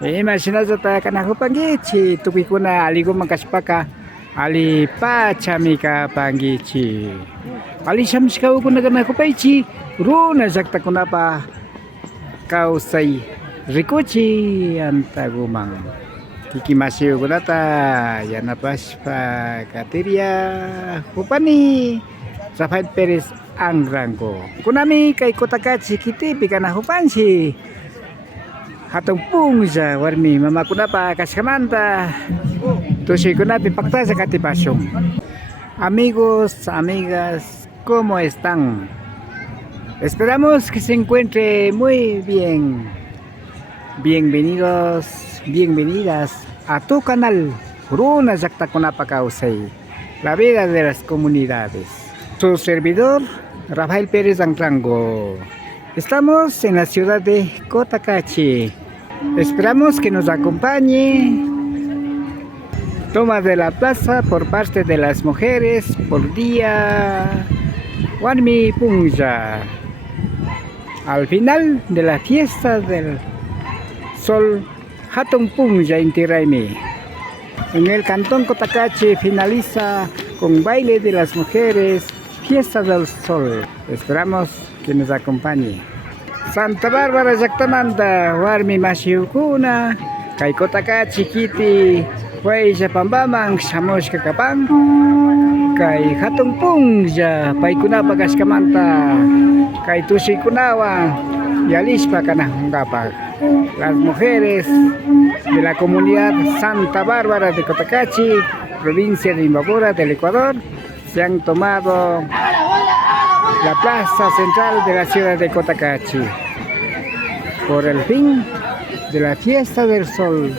Imashinazata kanahupangichi tukikuna aligo makaspaka ali pachamika pangichi ali shamska ukuna kanakupaichi runa zakta kunapa kausai rikuchi antagumang kikimasi ukunata yanapaspa katiria hupani Rafael Perez Angrangko kunami kay Kotakachi kiti pikana hupansi hatong pungsa warmi mama kunapa kaskamanta tusi kunapi pakta sa katipasyong. Amigos, amigas, ¿cómo están? Esperamos que se encuentre muy bien. Bienvenidos, bienvenidas a tu canal Runa Yakta Kunapa Kausay, la vida de las comunidades. Su servidor Rafael Pérez Angrango. Estamos en la ciudad de Cotacachi. Esperamos que nos acompañe. Toma de la plaza por parte de las mujeres por día Warmi Punja. Al final de la fiesta del sol Hatong Punja Inti Raymi. En el cantón Cotacachi finaliza con baile de las mujeres, fiesta del sol. Esperamos que nos acompañe. Santa Bárbara Yaktamanta Warmi Mashiukuna kay Cotacachi kiti Way sa pambamang samos kakapang kay Hatong Punja paikuna pagaskamanta kay tusi kunawa yalispa kanahungapag. Las mujeres de la comunidad Santa Bárbara de Cotacachi, provincia de Imbabura del Ecuador, se han tomado la plaza central de la ciudad de Cotacachi por el fin de la fiesta del sol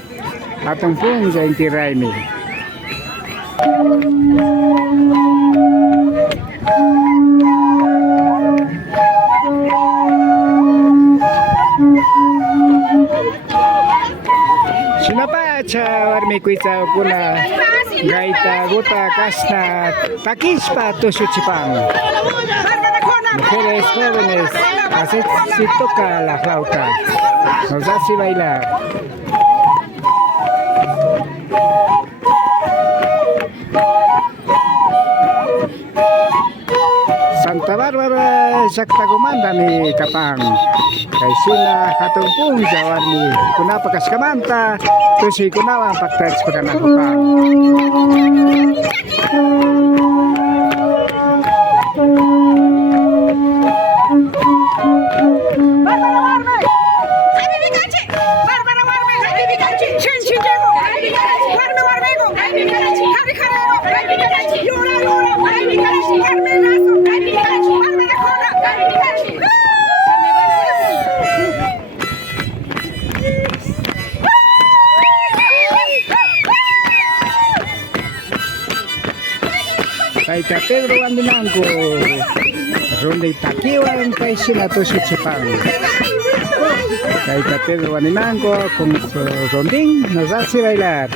Hatong Punja Inti Raymi. Sinapacha warmi kuita kuna gaita gota kasna takispa tusuchipang. Mujeres jóvenes, así si toca la flauta, nos hace bailar. Santa Bárbara Yaktagumanda mi kapang kay sila Hatong Punja warmi kunapa kaskamanta tusi kunawa paktaj pakanakupang. Kay Pedro Andinango Ronde Takiwan kay sila tusuchipang. Kay Pedro Andinango con su rondín nos hace bailar.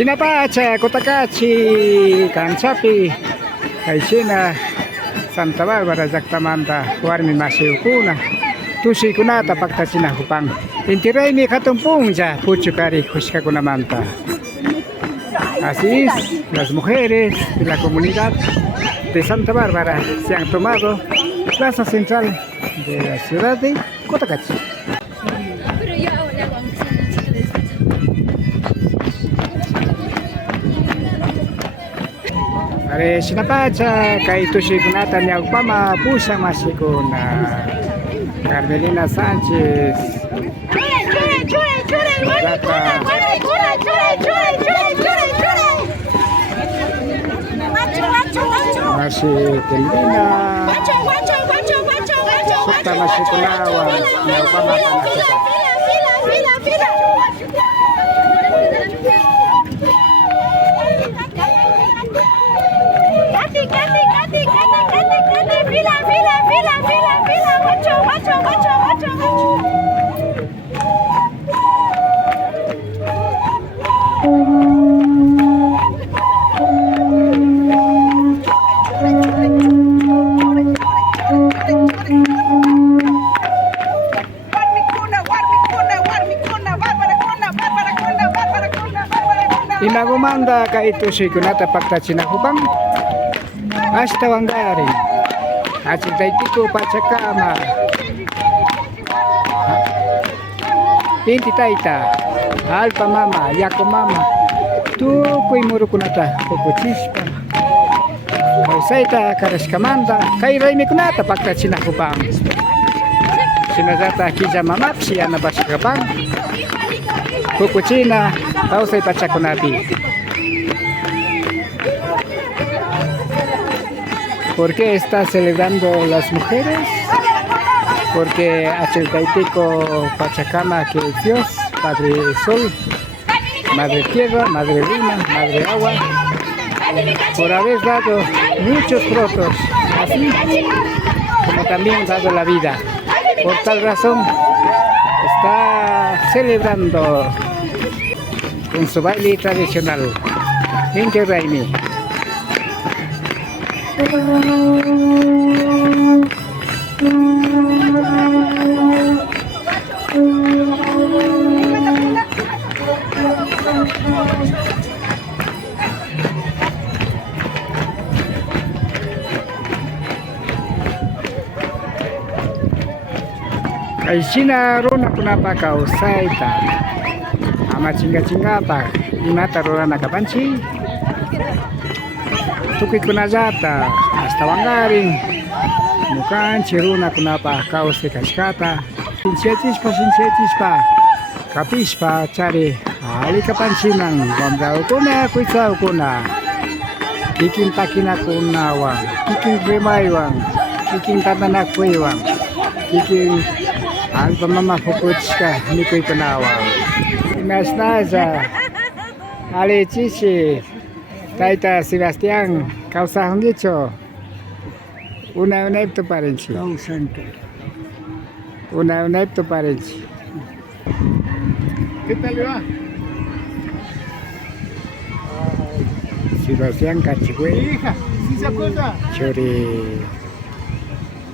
Sinapacha, Kotakachi, Kanchapi, Kaishina, Santa Bárbara, Zactamanta, Warmi Masiukuna, Tusi Kunata, Pactachina Hupang, Intiraymi Katumpunja, Puchucari, Hushkakunamanta. Así es, las mujeres de la comunidad de Santa Bárbara se han tomado plaza central de la ciudad de Cotacachi. Are sinapacha kay tusikunata ni Agpama Pusa Masikuna Carmelina Sánchez Masih Kelvina Sukta Masikunawa ni Agpama Panasika fila, fila, fila, fila, fila, guacho, guacho, guacho, guacho, guacho. Inagumanda ka ito si kunata pagtachina hubang hasta wangari achitay tiko pachakama inti taita alpa mama yako mama tu kuy muru kunata pupuchispa kausaita karaskamanda kay raymi kunata pagtachina hubang sinazata kija mamapsi anabashikabang Kukuchina, pausa y pachaconapi. ¿Por qué está celebrando las mujeres? Porque Acheltaitico Pachacama, que es Dios, Padre Sol, Madre Tierra, Madre Luna, Madre Agua, por haber dado muchos frutos, así como también dado la vida. Por tal razón, está celebrando con su baile tradicional Inti Raymi. Ay China rona kunapa kausaita ama chinga pa imata rona nakapanchi tuki kunazata hasta wangaring mukanchi runa kunapa kauste kashkata sinchetispa kapishpa chari ali kapanchinang wamrao kuna kuitsao kuna kikin takina kunawan kikin remaywan kikin tatanakuywan kikin alpa mama fukuchka nikoy kunawang Nasnaza, Ale Chichi, Taita Sebastián, causa hongicho, una unepto parenchi. Una unepto parenchi. ¿Qué tal le va? Sebastián Cachigüe, Mi hija, ¿sí se acuerda? Chori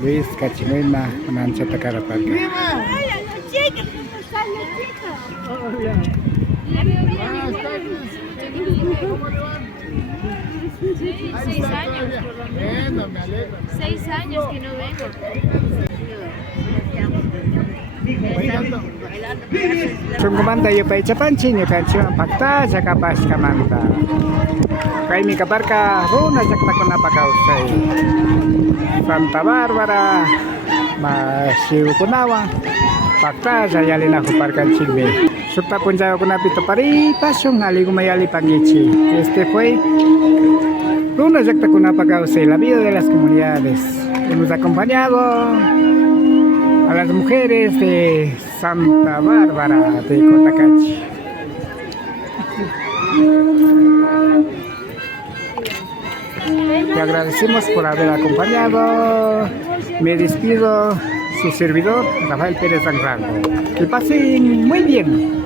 Luis Cachimena, Manchata Carapalca. ¡Prima! Ay, a la chica, que no sale chica. Hola. Buenas tardes. ¿Cómo le va? Sí, Ahí 6 está años todavía. por lo menos. Bueno, me alegro. 6 años que no vengo. Bailando. Sungkumanta yo pa ichapanchin yo kancho pakta sa kapas kamanta. Kay mi kaparka runa sakta ko napakausay. Santa Barbara, Masiu Kunawa, pakta sa yali na kuparkan silbi. Sukta punjayo ko na pito pari pasong ali gumayali pangichi. Este fue runa sakta ko napakausay, la vida de las comunidades. Hemos acompañado a las mujeres de Santa Bárbara de Cotacachi. Te agradecemos por haber acompañado. Me despido, su servidor, Rafael Pérez Rango. Que pasen muy bien.